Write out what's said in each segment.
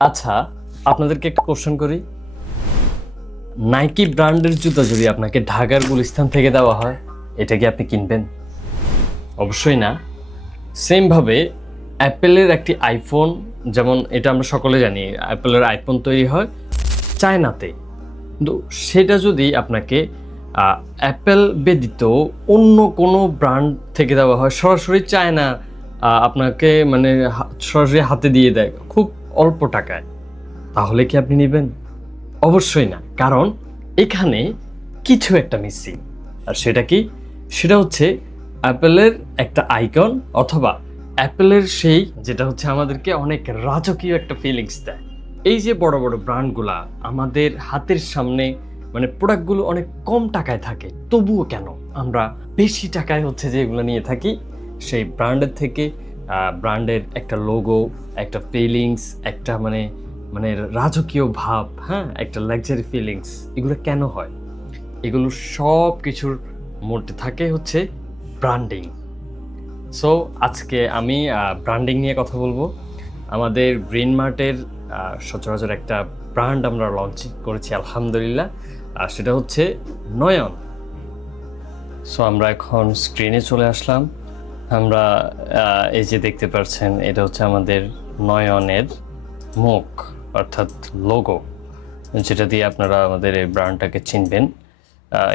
আচ্ছা, আপনাদেরকে একটা কোশ্চেন করি। নাইকি ব্র্যান্ডের জুতা যদি আপনাকে ঢাকার গুলিস্তান থেকে দেওয়া হয়, এটা কি আপনি কিনবেন? অবশ্যই না। সেম ভাবে অ্যাপেলের একটি আইফোন, যেমন এটা আমরা সকলে জানি অ্যাপেলের আইফোন তৈরি হয় চায়নাতে। কিন্তু সেটা যদি আপনাকে অ্যাপেল ব্যতীত অন্য কোনো ব্র্যান্ড থেকে দেওয়া হয়, সরাসরি চায়না আপনাকে মানে সরাসরি হাতে দিয়ে দেয় খুব অল্প টাকায়, তাহলে কি আপনি নেবেন? অবশ্যই না। কারণ এখানে কিছু একটা মিসিং। আর সেটা কি? সেটা হচ্ছে অ্যাপেলের একটা আইকন, অথবা অ্যাপেলের সেই যেটা হচ্ছে আমাদেরকে অনেক রাজকীয় একটা ফিলিংস দেয়। এই যে বড়, বড় ব্র্যান্ডগুলা আমাদের হাতের সামনে মানে প্রোডাক্টগুলো অনেক কম টাকায় থাকে। তবুও কেন আমরা বেশি টাকায় হচ্ছে যে এগুলো নিয়ে থাকি? সেই ব্র্যান্ডের থেকে ব্র্যান্ডের একটা লোগো, একটা ফিলিংস, একটা মানে মানে রাজকীয় ভাব, হ্যাঁ? একটা লাক্সারি ফিলিংস, এগুলো কেন হয়? এগুলো সব কিছুর মধ্যে থাকে হচ্ছে ব্র্যান্ডিং। সো আজকে আমি ব্র্যান্ডিং নিয়ে কথা বলবো। আমাদের গ্রিন মার্টের সচরাচর একটা ব্র্যান্ড আমরা লঞ্চ করেছি আলহামদুলিল্লাহ। সেটা হচ্ছে নয়ন। সো আমরা এখন স্ক্রিনে চলে আসলাম। আমরা এই যে দেখতে পাচ্ছেন, এটা হচ্ছে আমাদের নয়নের মুখ, অর্থাৎ লোগো, যেটা দিয়ে আপনারা আমাদের এই ব্র্যান্ডটাকে চিনবেন।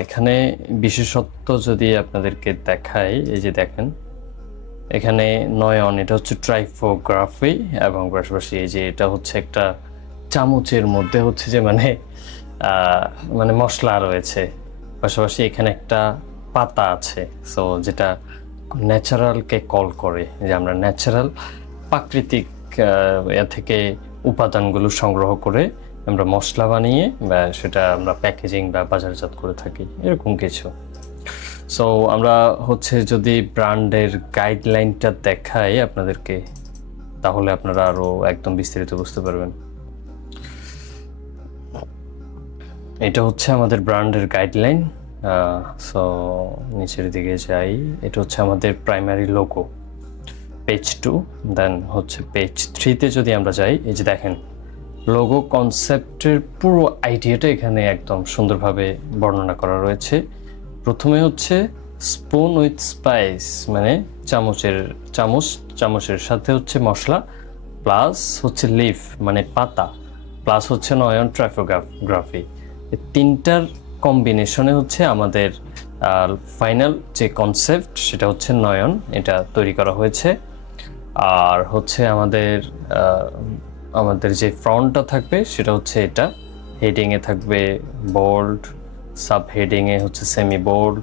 এখানে বিশেষত্ব যদি আপনাদেরকে দেখাই, এই যে দেখেন এখানে নয়ন, এটা হচ্ছে ট্রাইফোগ্রাফি, এবং পাশাপাশি এই যে এটা হচ্ছে একটা চামচের মধ্যে হচ্ছে যে মানে মশলা রয়েছে। পাশাপাশি এখানে একটা পাতা আছে, সো যেটা ন্যাচারালকে কল করে, যে আমরা ন্যাচারাল প্রাকৃতিক এ থেকে উপাদানগুলো সংগ্রহ করে আমরা মশলা বানিয়ে বা সেটা আমরা প্যাকেজিং বা বাজারজাত করে থাকি, এরকম কিছু। সো আমরা হচ্ছে যদি ব্র্যান্ডের গাইডলাইনটা দেখাই আপনাদেরকে, তাহলে আপনারা আরও একদম বিস্তারিত বুঝতে পারবেন। এটা হচ্ছে আমাদের ব্র্যান্ডের গাইডলাইন। সো নিচের দিকে যাই, এটা হচ্ছে আমাদের প্রাইমারি লোগো, পেজ 2। দেন হচ্ছে পেজ 3-তে যদি আমরা যাই, এই যে দেখেন লোগো কনসেপ্টের পুরো আইডিয়াটা এখানে একদম সুন্দরভাবে বর্ণনা করা রয়েছে। প্রথমে হচ্ছে স্পুন উইথ স্পাইস, মানে চামচের সাথে হচ্ছে মশলা, প্লাস হচ্ছে লিফ মানে পাতা, প্লাস হচ্ছে নয়ন ট্রাইফোগ্রাফি। এই তিনটার কম্বিনেশনে হচ্ছে আমাদের ফাইনাল যে কনসেপ্ট, সেটা হচ্ছে নয়ন, এটা তৈরি করা হয়েছে। আর হচ্ছে আমাদের যে ফ্রন্টটা থাকবে সেটা হচ্ছে এটা, হেডিংয়ে থাকবে বোল্ড, সাব হেডিংয়ে হচ্ছে সেমি বোল্ড,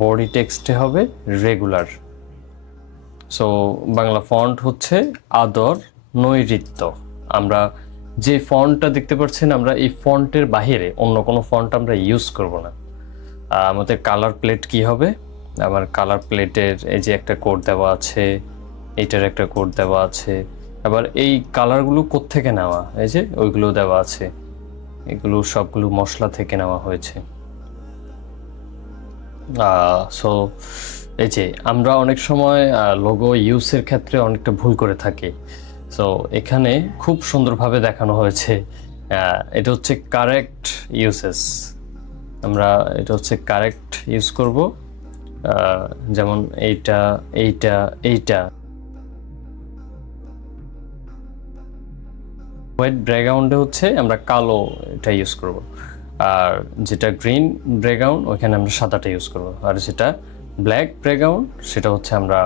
বডি টেক্সটে হবে রেগুলার। সো বাংলা ফন্ট হচ্ছে আদর নৈরিত্য। আমরা যে ফন্টটা দেখতে পাচ্ছেন, আমরা এই ফন্টের বাহিরে অন্য কোনো ফন্ট আমরা ইউজ করব না। আমাদের কালার প্লেট কি হবে? আমার কালার প্লেটের এই যে একটা কোড দেওয়া আছে, এইটার একটা কোড দেওয়া আছে। আবার এই কালারগুলো কোত্থেকে নেওয়া, এই যে ওইগুলো দেওয়া আছে, এগুলো সবগুলো মশলা থেকে নেওয়া হয়েছে। সো এই যে আমরা অনেক সময় লোগো ইউজের ক্ষেত্রে অনেকটা ভুল করে থাকি। সো এখানে খুব সুন্দরভাবে দেখানো হয়েছে, এটা হচ্ছে কারেক্ট ইউসেস। আমরা এটা হচ্ছে কারেক্ট ইউজ করব, যেমন এইটা এইটা এইটা হোয়াইট ব্যাকগ্রাউন্ডে হচ্ছে আমরা কালো এটা ইউজ করব, আর যেটা গ্রিন ব্যাকগ্রাউন্ড ওইখানে আমরা সাদাটা ইউজ করব, আর যেটা ব্ল্যাক ব্যাকগ্রাউন্ড সেটা হচ্ছে আমরা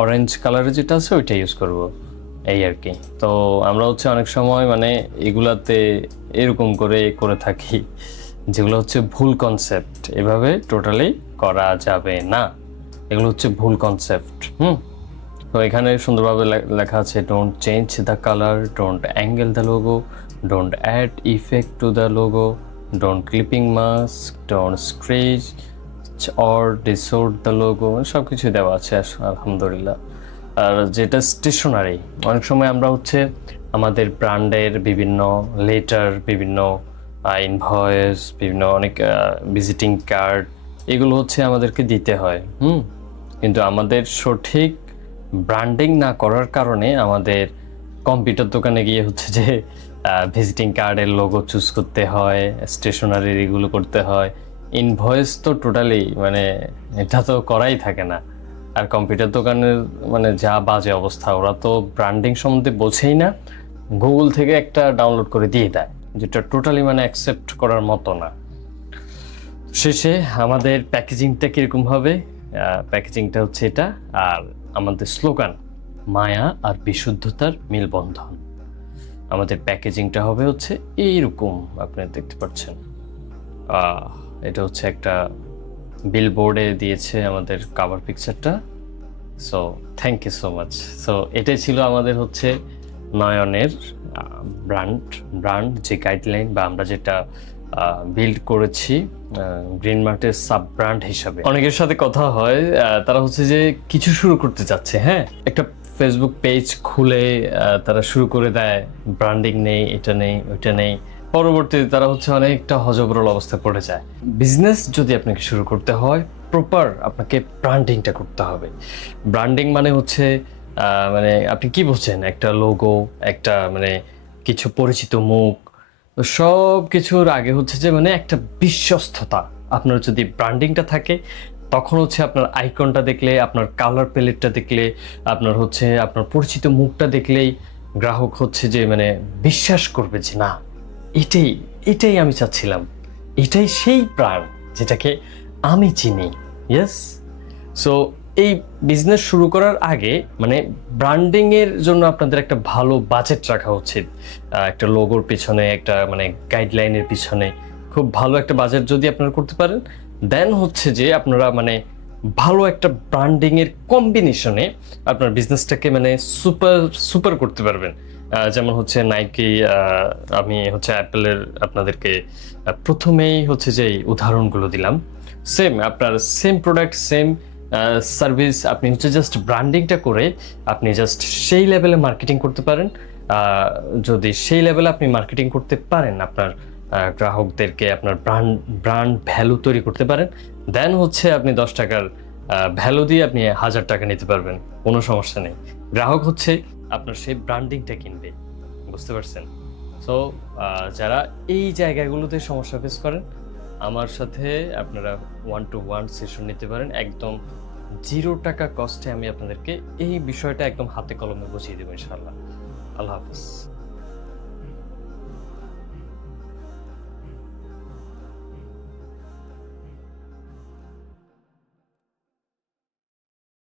অরেঞ্জ কালারের যেটা আছে ওইটা ইউজ করব, এই আর কি। তো আমরা হচ্ছে অনেক সময় মানে এগুলাতে এরকম করে থাকি, যেগুলো হচ্ছে ভুল কনসেপ্ট। এভাবে টোটালি করা যাবে না, এগুলো হচ্ছে ভুল কনসেপ্ট। তো এখানে সুন্দরভাবে লেখা আছে, don't change the colour, don't angle the logo, don't add effect to the logo, don't clipping mask, don't scratch or distort the logo, সব কিছু দেওয়া আছে আলহামদুলিল্লাহ। আর যেটা স্টেশনারি, অনেক সময় আমরা হচ্ছে আমাদের ব্র্যান্ডের বিভিন্ন লেটার, বিভিন্ন ইনভয়েস, বিভিন্ন অনেক ভিজিটিং কার্ড, এগুলো হচ্ছে আমাদেরকে দিতে হয়। কিন্তু আমাদের সঠিক ব্র্যান্ডিং না করার কারণে আমাদের কম্পিউটার দোকানে গিয়ে হচ্ছে যে ভিজিটিং কার্ডের লোগো চুজ করতে হয়, স্টেশনারির এগুলো করতে হয়, ইনভয়েস তো টোটালি মানে এটা তো করাই থাকে না। আর কম্পিউটার দোকানের মানে যা বাজে অবস্থা, ওরা তো ব্র্যান্ডিং সম্বন্ধে বোঝেই না, গুগল থেকে একটা ডাউনলোড করে দিয়ে দেয়, যেটা টোটালি মানে অ্যাকসেপ্ট করার মতো না। শেষে আমাদের প্যাকেজিংটা কীরকম হবে? প্যাকেজিংটা হচ্ছে এটা, আর আমাদের স্লোগান মায়া আর বিশুদ্ধতার মেলবন্ধন। আমাদের প্যাকেজিংটা হবে হচ্ছে এইরকম, আপনি দেখতে পাচ্ছেন। এটা হচ্ছে একটা বিলবোর্ডে দিয়েছে আমাদের কাভার পিকচারটা। So thank you so much. So এটাই ছিল আমাদের হচ্ছে নয়নের ব্র্যান্ড যে গাইডলাইন বা আমরা যেটা বিল্ড করেছি গ্রিন মার্টের সাব ব্র্যান্ড হিসাবে। অনেকের সাথে কথা হয়, তারা হচ্ছে যে কিছু শুরু করতে চাচ্ছে, হ্যাঁ, একটা ফেসবুক পেজ খুলে তারা শুরু করে দেয়, ব্র্যান্ডিং নেই, এটা নেই, ওইটা নেই, পরবর্তীতে তারা হচ্ছে অনেকটা হযবরল অবস্থায় পড়ে যায়। বিজনেস যদি আপনাকে শুরু করতে হয়, প্রপার আপনাকে ব্র্যান্ডিংটা করতে হবে। ব্র্যান্ডিং মানে হচ্ছে মানে আপনি কি বলছেন, একটা লোগো, একটা মানে কিছু পরিচিত মুখ, তো সব কিছুর আগে হচ্ছে যে মানে একটা বিশ্বস্ততা। আপনার যদি ব্র্যান্ডিংটা থাকে, তখন হচ্ছে আপনার আইকনটা দেখলে, আপনার কালার প্যালেটটা দেখলে, আপনার হচ্ছে আপনার পরিচিত মুখটা দেখলেই গ্রাহক হচ্ছে যে মানে বিশ্বাস করবে যে না, এটাই এটাই আমি চাচ্ছিলাম, এটাই সেই প্রাণ যেটাকে আমি চিনি। ইয়েস। সো এই বিজনেস শুরু করার আগে মানে ব্র্যান্ডিং এর জন্য আপনাদের একটা ভালো বাজেট রাখা উচিত। একটা লোগোর পিছনে, একটা মানে গাইডলাইনের পিছনে খুব ভালো একটা বাজেট যদি আপনারা করতে পারেন, দেন হচ্ছে যে আপনারা মানে ভালো একটা ব্র্যান্ডিং এর কম্বিনেশনে আপনার বিজনেসটাকে মানে সুপার সুপার করতে পারবেন। যেমন হচ্ছে নাইকি, আমি হচ্ছে অ্যাপেলের আপনাদেরকে প্রথমেই হচ্ছে যে উদাহরণগুলো দিলাম। সেম আপনার সেম প্রোডাক্ট, সেম সার্ভিস, আপনি হচ্ছে জাস্ট ব্র্যান্ডিংটা করে আপনি জাস্ট সেই লেভেলে মার্কেটিং করতে পারেন। যদি সেই লেভেলে আপনি মার্কেটিং করতে পারেন, আপনার গ্রাহকদেরকে আপনার ব্র্যান্ড ভ্যালু তৈরি করতে পারেন, দেন হচ্ছে আপনি 10 টাকার ভ্যালু দিয়ে আপনি 1000 টাকা নিতে পারবেন, কোনো সমস্যা নেই। গ্রাহক হচ্ছে আপনার সেই ব্র্যান্ডিংটা কিনবে, বুঝতে পারছেন? সো যারা এই জায়গাগুলোতে সমস্যা ফেস করেন, আমার সাথে আপনারা 1-to-1 সেশন নিতে পারেন, একদম 0 টাকা কস্টে আমি আপনাদেরকে এই বিষয়টা একদম হাতে কলমে বুঝিয়ে দেবো ইনশাআল্লাহ। আল্লাহ হাফেজ।